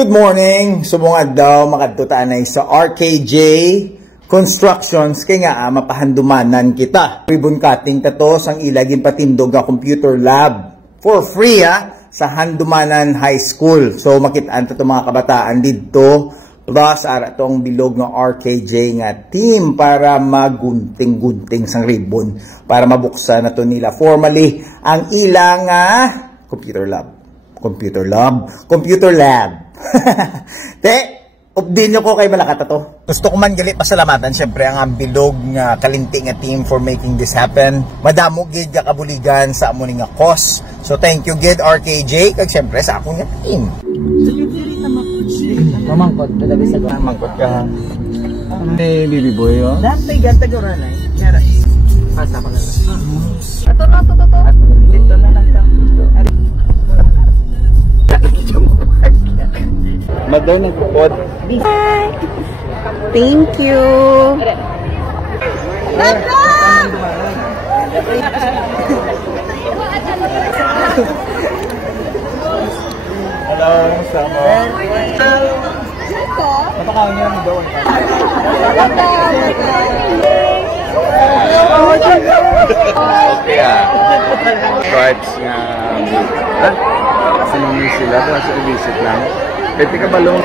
Good morning! Sumungad daw makadtutanay sa RKJ Constructions kay nga mapahandumanan kita. Ribbon cutting tato sang ilagin patindog nga computer lab for free sa Handumanan High School. So makitaan tato mga kabataan dito plus ara tong bilog ng RKJ nga team para magunting-gunting sang ribbon para mabuksan na to nila formally ang ilang computer lab. Te, update nyo ko kay Malakata to. Gusto ko man galit pasalamatan syempre ang bilog nga kalinti nga team for making this happen. Madamo gid ka kabuligan sa amo nga cause. So thank you gid RKJ kag syempre sa akong nga team. Mamangkot, talaga sa gawin. Mamangkot ka. Baby boy, oh. Dati ganta gawin na. Meron. Pasa ko lang. Ito. Dito na lang. Mother nagpupod. Hi! Thank you! Hello, sama. Napakain niya ng doon. Okay Stripes nga. Sinunod sila. Kung sa visit lang. Pwede ka balong.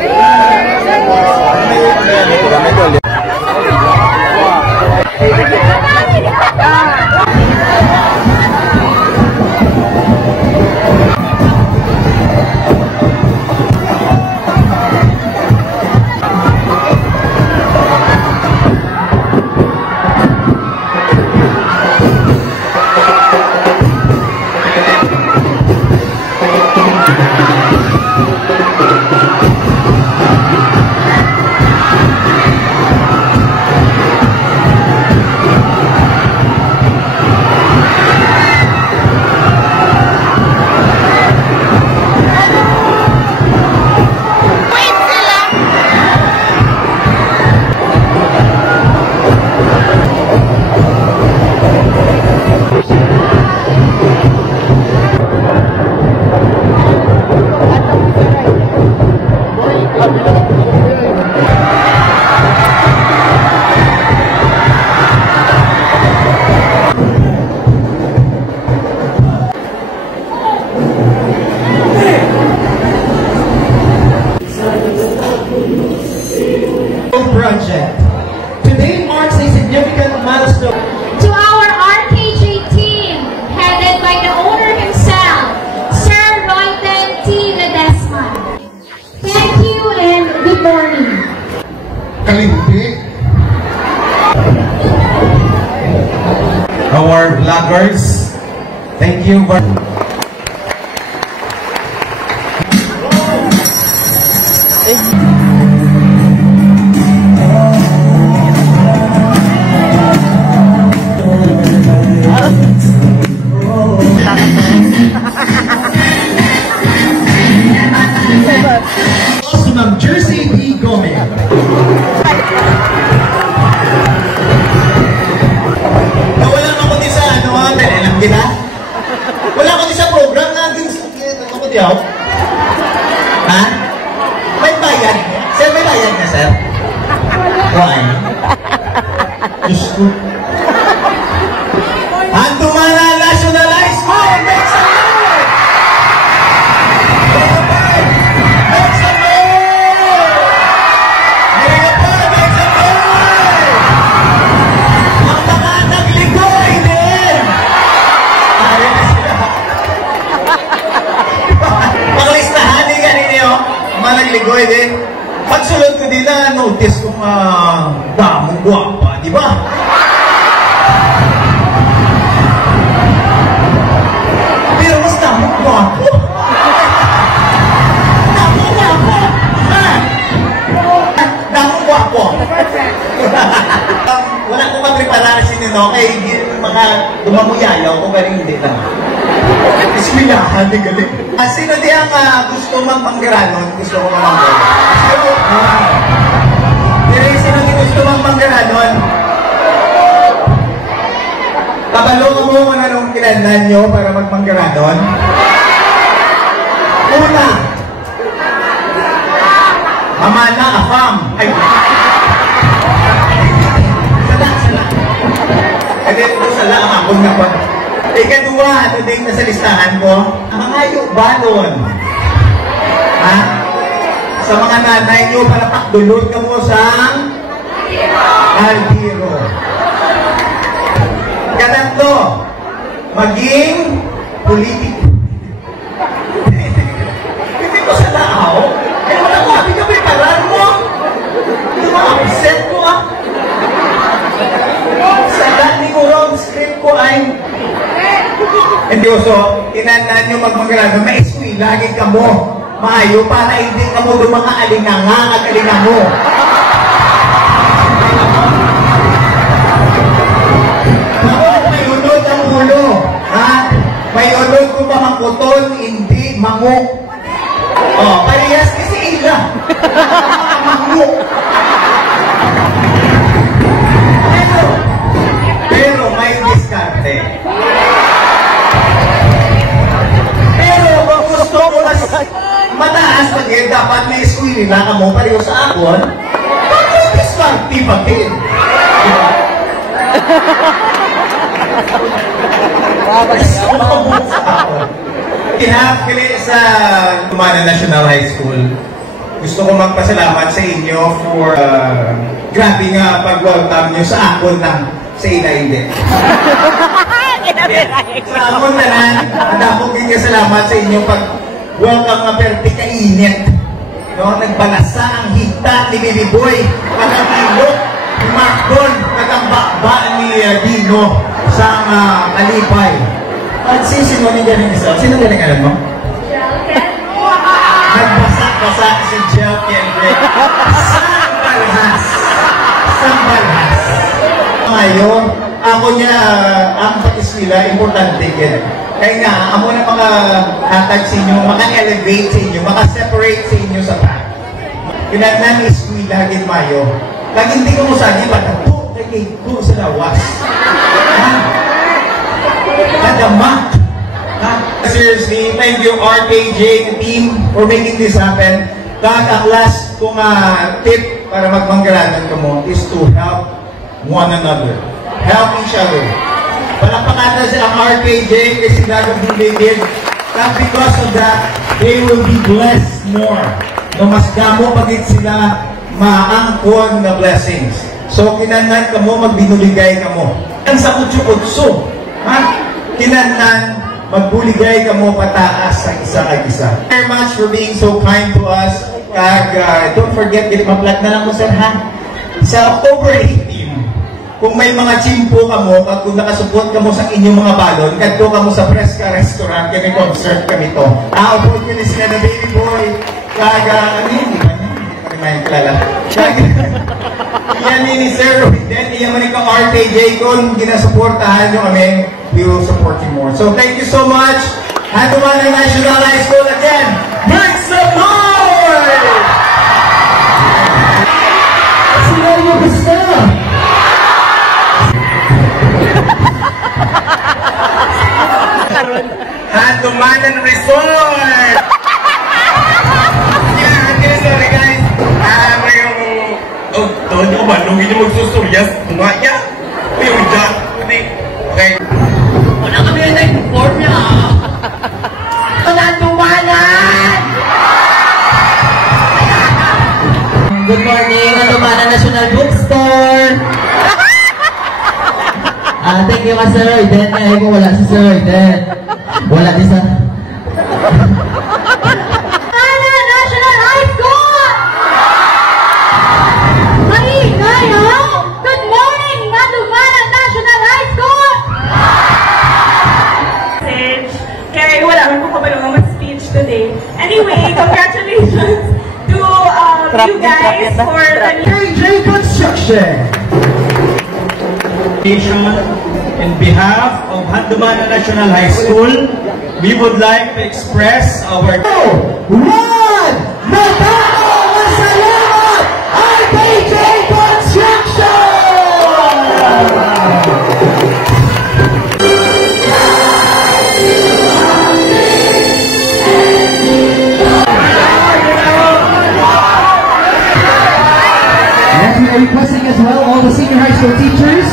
Project. Today marks a significant milestone. To our RKJ team, headed by the owner himself, Sir Royden T. Ledesma. Thank you and good morning. Kalimpi. Our vloggers, thank you for Ma'am Jersey B. Gomez. Wala ako di sa alam kita? Wala ako di sa program na ako di ako. Ha? May bayad? Sir, may bayad na, sir? Why? Diyos ko. Handumanan Nationalized School! Make some noise! Make some noise! Make some noise! Ang mga nagligoy din! Ayaw na sila. Panglistahan din ninyo, mga nagligoy din. Pagsulod ko din na notice kung damong guwapa, di ba? Pero mas damong guwapo. Damong guwapo. Damong guwapo. Wala ko mag-preparasyon nyo, kaya mga dumamuyayaw ko, pero hindi na. Ismilahan din galing. Sino di ang gusto mang-manggaranon? Gusto ko mang-manggaranon. Pero sino di gusto mang-manggaranon? Kabalo mo na nung kinanlan nyo para mag-manggaranon? Una, Amana, afam. Ay, sala. Kasi ito sala ang akong napan. Ikadua, ito din na sa listahan ko, ang ayaw balon. Ha? Sa mga nanay nyo, para pakdulot ka mo sa Albiro. Katatlo, maging politiko. Hindi ko sa laaw. Kaya wala ko, habi ka preparar mo. Hindi mo upset ko ah. Sa dati ko wrong script ko ay hindi ko so, tinanan nyo magmagrado, ma-eskwil, lagi ka mo. Maayo, para hindi ka mo doon mga alinganga at alingamo. Mayunod ang ulo. Ha? Mayunod ko ba mangkuton, hindi manguk. Oh, parehas kasi ila. Manguk. Pero may diskarte. Pero kung gusto mo mas mataas pa din, dapat may eskwili na ka mo pareho sa akon, bakit diskarte pa din? Kinakili sa Tumana National High School. Gusto ko magpasalamat sa inyo for grabe nga pag-welcome nyo sa akon lang, sa ina hindi. Sa akon na lang, dako kanya salamat sa inyo pag-welcome nga perti kainit. No? Nagbalasa ang hita ni Bibi Boy, pagkatilok, ni Marcon, nagambakba ni Dino sa Alipay. At sino ni Galing isa? Sino galing alam mo? Nagbasa-basa si Jel Kendrick. Sambalhas. Sambalhas. Ngayon, ako niya, ang pag-iswila, importante yan. Kaya nga, ako na mga hatag sa inyo, maka-elevate sa inyo, maka-separate sa inyo sa path. Kinanang iswila, gin mayo. Kag hindi ko mo sagi, patato, kay ko sa lawas. Kadama. Seriously, thank you RKJ team for making this happen. Kag ang last kong tip para magmanggaranan ka mo is to help one another. Help each other. Palakpakan na sa RKJ kasi nagawin they did. Kag because of that, they will be blessed more. No, mas damo pagit sila maangkon na blessings. So, kinanan ka mo, magbinuligay ka mo. Ang sa kutso-kutso, ha? Kinanan, magbuligay ka mo pataas sa isa kay isa. Very much for being so kind to us. Kag, don't forget, maplat na lang mo sir, ha? Sa October 18, kung may mga chimpo ka mo, at kung nakasupot ka mo sa inyong mga balon, kadto ka mo sa Fresca Restaurant, kami concert kami to. Upload ko ni sila na Baby Boy. Kag, ano yun, di ba? Hindi may kilala. Yan ni Sir Then, iyan man ikaw RKJ, kung ginasuportahan nyo kami, we will support you more. So, thank you so much. Tumana National High School again. Make some noise! Sino yung gusto? Tumana Resort! Sorry guys. Tawad niyo ba? Nung hindi magsusuryas, tumaya. May uja. Okay. Wala kami na nag-perform niya. Tumanan! Good morning, Tumana National Bookstore. Thank you ka Sir Iden. Ngayon ko wala si Sir Iden. Wala din sa... Anyway, congratulations to you guys for the KJ Construction. In behalf of Handumana National High School, we would like to express our RKJ Construction! are requesting as well all the senior high school teachers.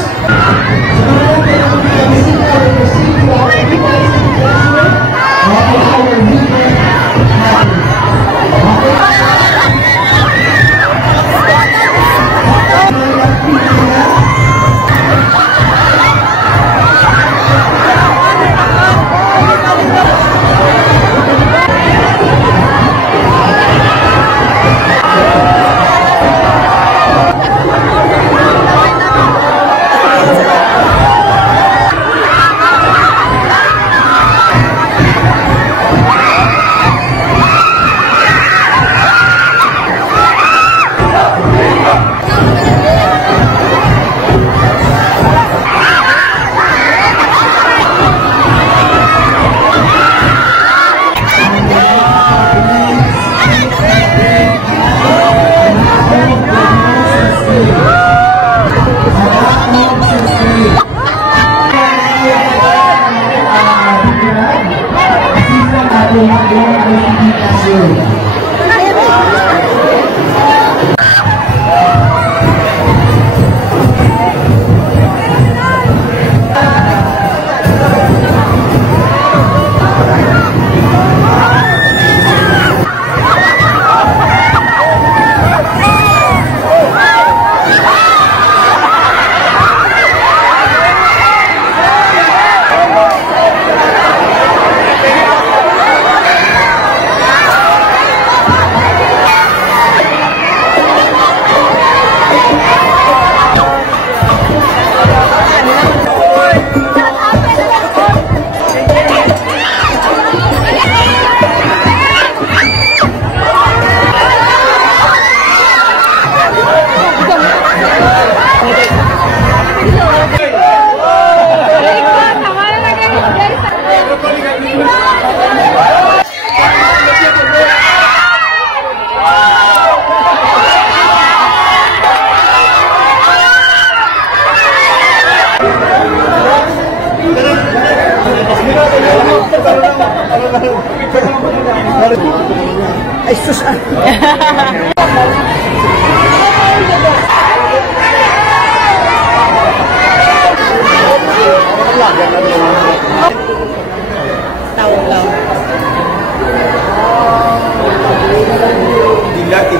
Ay, sus!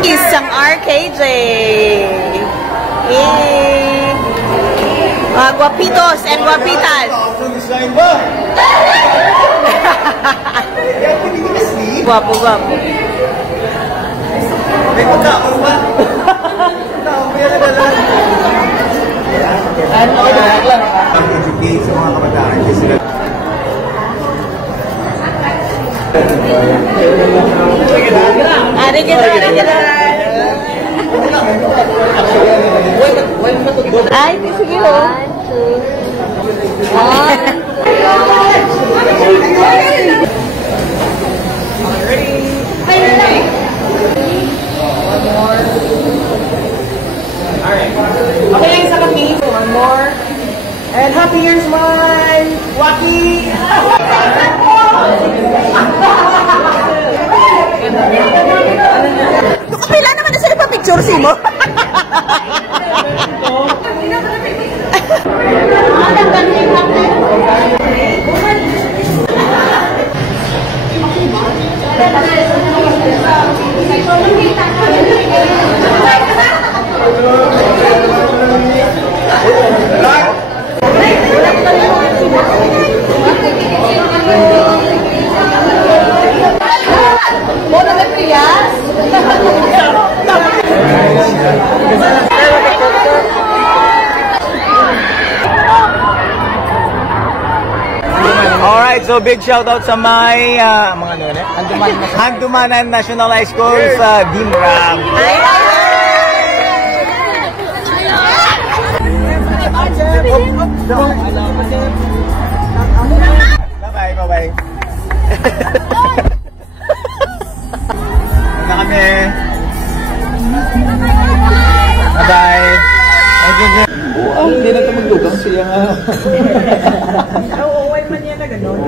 Isang RKJ. Yay! Guapitos and guapitas. Guapo, guapo. May pagkaon ba? Educate sa mga kabataan kasi sila. Ari kita. Ay, sige ho. 1, 2. Okay, isa kami. One more. And happy years, man! Waki! Kapila naman na sa'yo pa picture si mo. Alright, so big shoutout sa mga Handumanan National High School sa Dimram. Bye-bye, bye-bye. Punta kami. Bye-bye. Hindi na ito magdugang siya nga. Oo, why man yan na gano'n.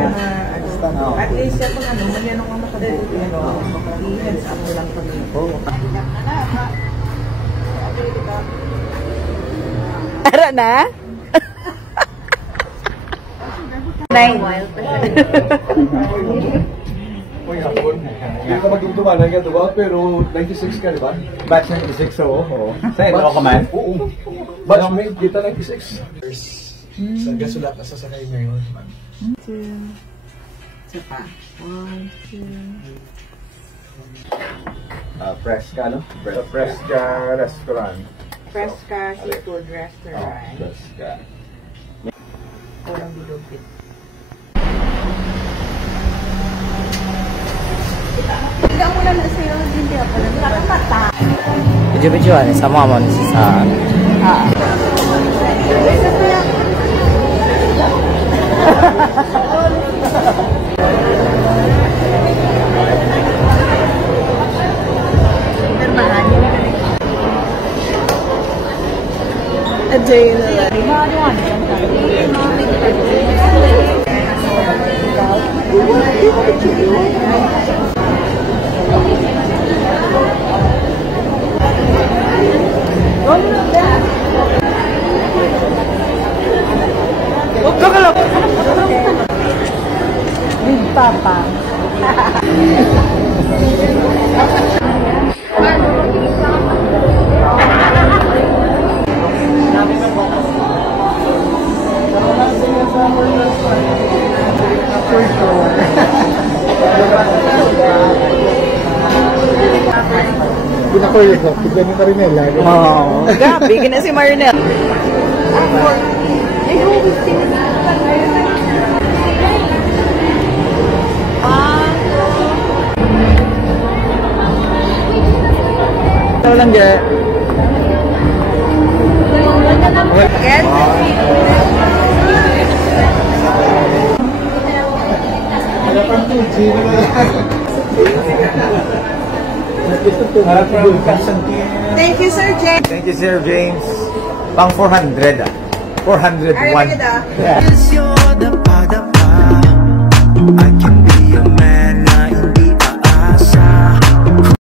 At least siya kung ano, man yan ang makabuti. I-hands up mo lang kami. Ara na? Nine. Hindi ka maging dumanan ka, diba? Pero 96 ka, diba? Batch 96, oo. Sa'yo, ako ka man? Oo. Batch mate, kita 96. Sa gasula ka sasakay ngayon. 2. Isa pa. 1, 2. Fresca, no? Fresca Restaurant. Fresca Seafood Restaurant. Fresca. Walang bilupit. Ikaw muna na sa'yo, hindi ako lang. Nakamata. Video-videoan, sama mo sa... Papa. Pinakoy ko, tignan mo ka rin nila. Oh, gabi, gina si Marinel. Lang dyan. Thank you, Sir James. Thank you, Sir James. Pang 400 ah. 401. Are you ready? Yeah. You're the part of I can be